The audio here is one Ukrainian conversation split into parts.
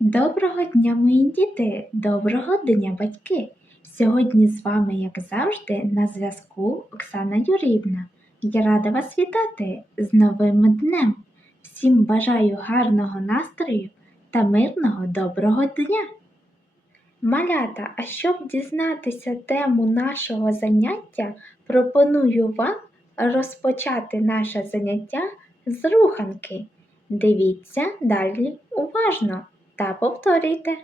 Доброго дня, мої діти! Доброго дня, батьки! Сьогодні з вами, як завжди, на зв'язку Оксана Юрівна. Я рада вас вітати з новим днем. Всім бажаю гарного настрою та мирного доброго дня. Малята, а щоб дізнатися тему нашого заняття, пропоную вам розпочати наше заняття з руханки. Дивіться далі уважно та повторюйте.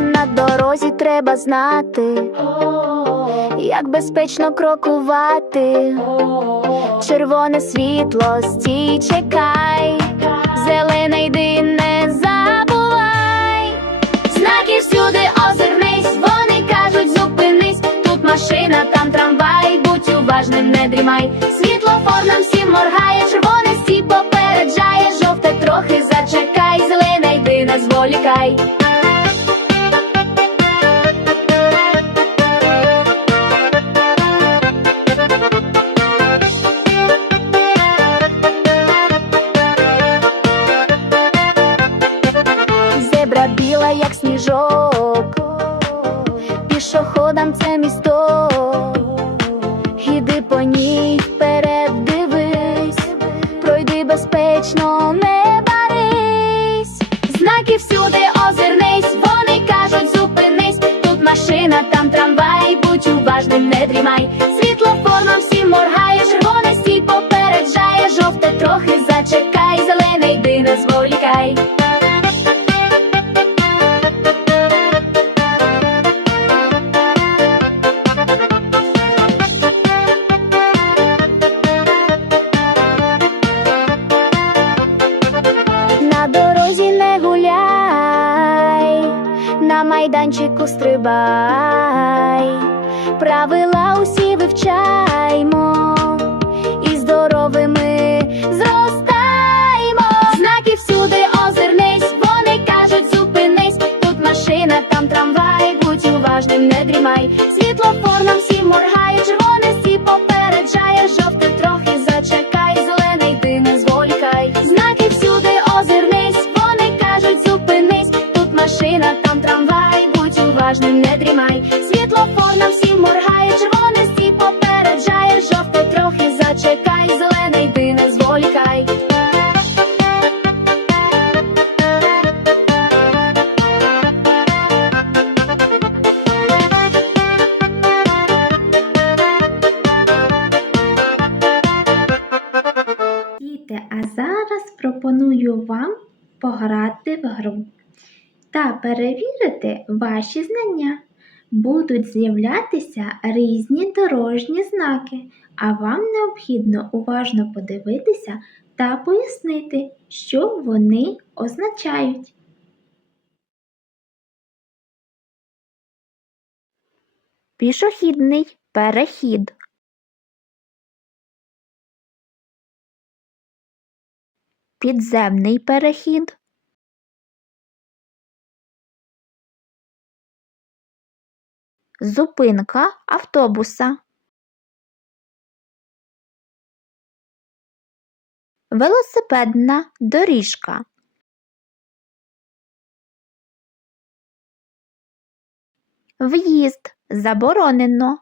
На дорозі треба знати, як безпечно крокувати. Червоне світло, стій, чекай, зелене йди, не дрімай. Світлофор нам всім моргає, червоне стій попереджає, жовте трохи зачекай, зелене йди, не зволікай. Зебра біла, як сніжок, Знаки всюди озирнись, вони кажуть, зупинись. Тут машина, там трамвай, будь уважним, не дрімай. Світлофор нам майданчику стрибай, правила усі вивчаймо і здоровими зростаймо. Знаки всюди озирнись, вони кажуть, зупинись. Тут машина, там трамвай, будь уважним, не дрімай. Світлофор нам всім моргає, уважним, не дрімай. Світлофор нам всім моргає, червоне стій попереджає, жовте трохи зачекай, зелене йди, не зволікай. Діти, а зараз пропоную вам пограти в гру та перевірити ваші знання. Будуть з'являтися різні дорожні знаки, а вам необхідно уважно подивитися та пояснити, що вони означають. Пішохідний перехід. Підземний перехід. Зупинка автобуса. Велосипедна доріжка. В'їзд заборонено.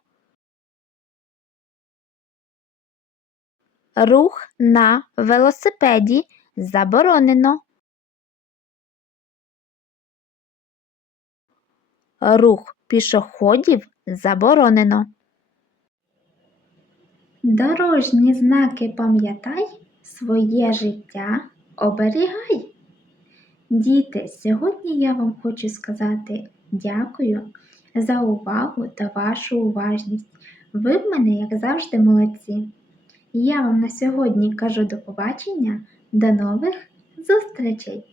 Рух на велосипеді заборонено. Рух пішоходів заборонено. Дорожні знаки пам'ятай, своє життя оберігай. Діти, сьогодні я вам хочу сказати дякую за увагу та вашу уважність. Ви в мене, як завжди, молодці. Я вам на сьогодні кажу до побачення, до нових зустрічей!